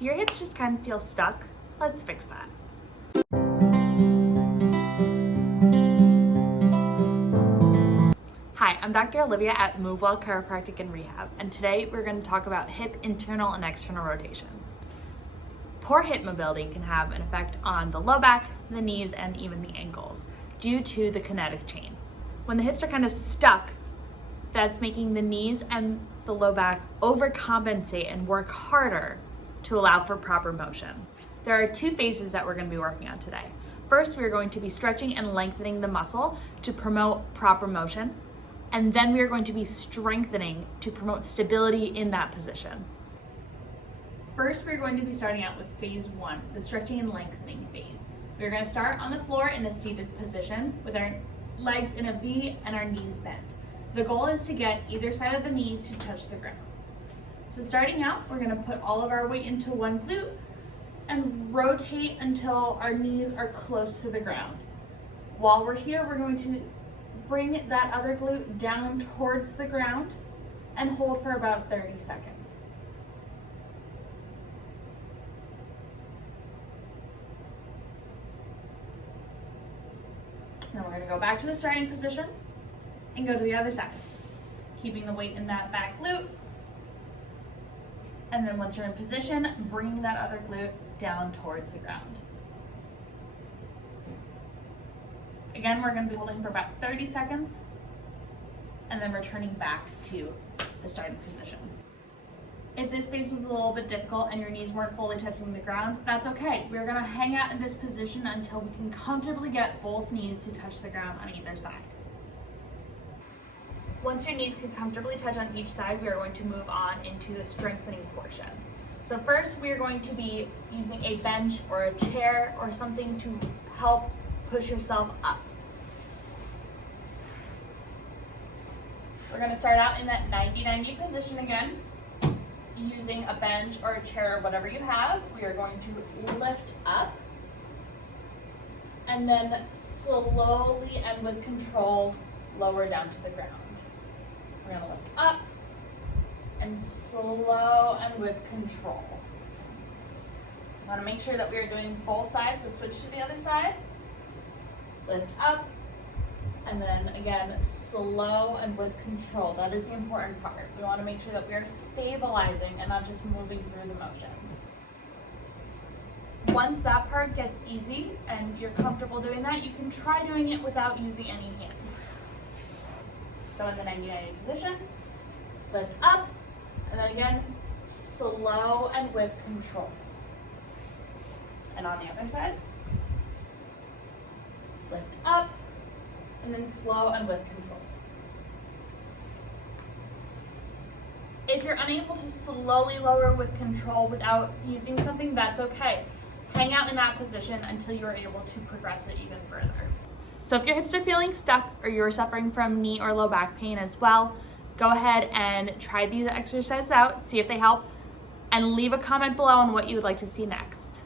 Do your hips just kind of feel stuck? Let's fix that. Hi, I'm Dr. Olivia at MoveWell Chiropractic and Rehab, and today we're going to talk about hip internal and external rotation. Poor hip mobility can have an effect on the low back, the knees, and even the ankles due to the kinetic chain. When the hips are kind of stuck, that's making the knees and the low back overcompensate and work harder to allow for proper motion. There are two phases that we're going to be working on today. First, we're going to be stretching and lengthening the muscle to promote proper motion, and then we are going to be strengthening to promote stability in that position. First, we're going to be starting out with phase one, the stretching and lengthening phase. We're going to start on the floor in a seated position with our legs in a V and our knees bent. The goal is to get either side of the knee to touch the ground. So starting out, we're going to put all of our weight into one glute and rotate until our knees are close to the ground. While we're here, we're going to bring that other glute down towards the ground and hold for about 30 seconds. Now we're going to go back to the starting position and go to the other side, keeping the weight in that back glute. And then once you're in position, bringing that other glute down towards the ground. Again, we're going to be holding for about 30 seconds and then returning back to the starting position. If this phase was a little bit difficult and your knees weren't fully touching the ground, that's okay. We're going to hang out in this position until we can comfortably get both knees to touch the ground on either side. Once your knees can comfortably touch on each side, we are going to move on into the strengthening portion. So first, we are going to be using a bench or a chair or something to help push yourself up. We're going to start out in that 90-90 position again. Using a bench or a chair or whatever you have, we are going to lift up and then slowly and with control lower down to the ground. We're going to lift up and slow and with control. We want to make sure that we are doing both sides, so switch to the other side. Lift up and then again slow and with control. That is the important part. We want to make sure that we are stabilizing and not just moving through the motions. Once that part gets easy and you're comfortable doing that, you can try doing it without using any hands. So in the 90-90 position, lift up, and then again, slow and with control. And on the other side, lift up, and then slow and with control. If you're unable to slowly lower with control without using something, that's okay. Hang out in that position until you're able to progress it even further. So if your hips are feeling stuck or you're suffering from knee or low back pain as well, go ahead and try these exercises out, see if they help, and leave a comment below on what you would like to see next.